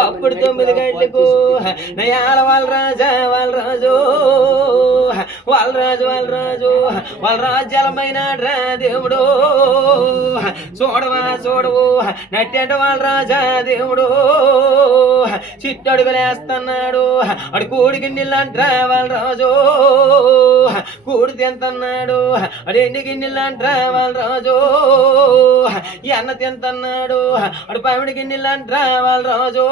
అప్పుడు 9 గంటలకు నయాల వాళ్ళరాజు జలమైన దేవుడు చూడవు నట్టంట వాళ్ళ రాజా దేవుడు చిట్టడుగులేస్తున్నాడు అడు కూడికి నీళ్ళంట్రా వాళ్ళ రాజు కూడి తింటున్నాడు అడు ఎండి గిన్నెలంట్రా వాళ్ళ రాజు ఎన్న తింటున్నాడు అడు పమిడి గిన్నెలంట్రా వాళ్ళ రాజు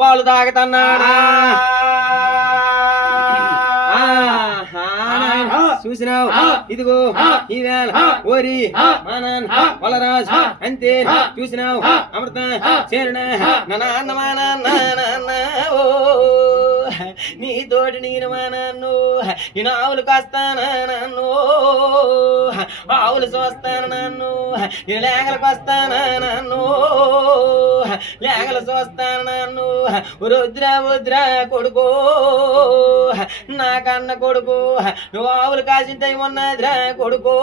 పాలు తాగుతున్నాడా చూసినావు ఇదిగో ఈవేళ ఓరి మానాన్ వలరాజు అంతే చూసినావు అమృత చేరణ నాన్న మా నాన్న నీతోటి నేను మా నాన్ను నేను ఆవులు కాస్తానా నన్ను ఆవులు చూస్తాను నన్ను నేను లేగలకు వస్తానా నన్ను లేగలు చూస్తాను నన్ను రుద్ర కొడుకో నాకన్న కొడుకు నువ్వు ఆవులు కాసిన టైం ఉన్నదిరా కొడుకు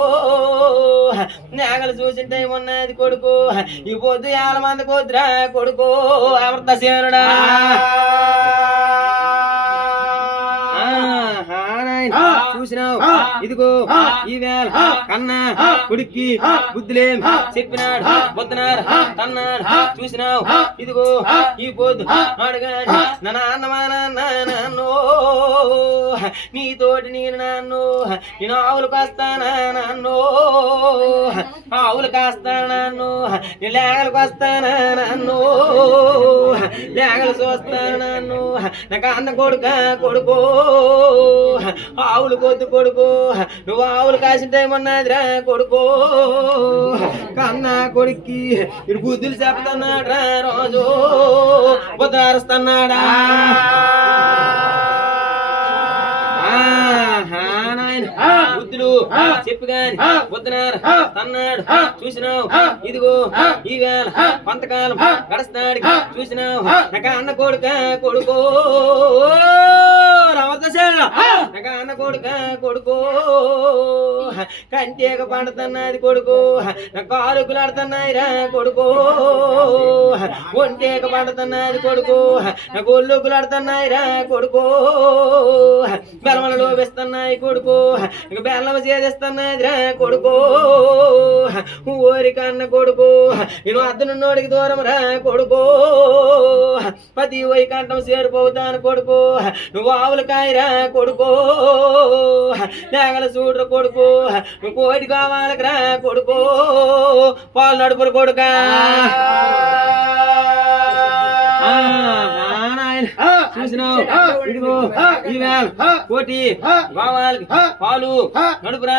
నేగలు చూసిన టైం ఉన్నది కొడుకు ఈ పొద్దు 50 మంది కొద్దురా కొడుకు అమృత సేనుడా చూసినావు ఇదిగో ఈవేళ కన్నా కొడుక్కి బుద్ధులేం చెప్పినాడు పొద్దునాడు తన్నాడు చూసినావు ఇదిగో ఈ పొద్దు అడుగాడు నాన్నో నీతోటి నేను నేను ఆవులు కాస్తానా నన్ను ఆవులు కాస్తానా నన్ను నేను లేగలకు వస్తానా నన్ను లేగలు చూస్తాను నన్ను నాకు అన్న కొడుకు ఆవులు కొద్దు కొడుకు నువ్వు ఆవులు కాసిన టైం ఉన్నదిరా కొడుకు కన్నా కొడుక్కి ఇటు బుద్ధులు చెప్తున్నాడ్రా రోజు ఉదారుస్తున్నాడా బుద్ధులు చెప్పి గాని వద్దనారు అన్నాడు చూసినావు ఇదిగో ఈవేళ కొంతకాలం గడుస్తాడు చూసినావు నాకు అన్న కొడుకు నాకు అన్న కొడుకు కంటేక పండుతున్నది కొడుకు నా కాలుకులు ఆడుతున్నాయి రా కొడుకు ఒంటేక పండుతున్నది కొడుకు నా గొల్లుకులు ఆడుతున్నాయి రా కొడుకు బెలమలు లోపిస్తున్నాయి కొడుకు బెల్లం చేదిస్తున్నది రా కొడుకు ఊరికన్న కొడుకు నేను అద్దనున్నోడికి దూరం రా కొడుకు పతి వైకంఠం చేరిపోతాను కొడుకు నువ్వు ఆవులు కాయరా కొడుకు లేగల చూడరు కొడుకు నువ్వు కోటి కావాలకి రా కొడుకు పాలు నడుపురు కొడుక చూసినావు ఇదిగో ఈవేళ కోటి కావాలి పాలు నడుపురా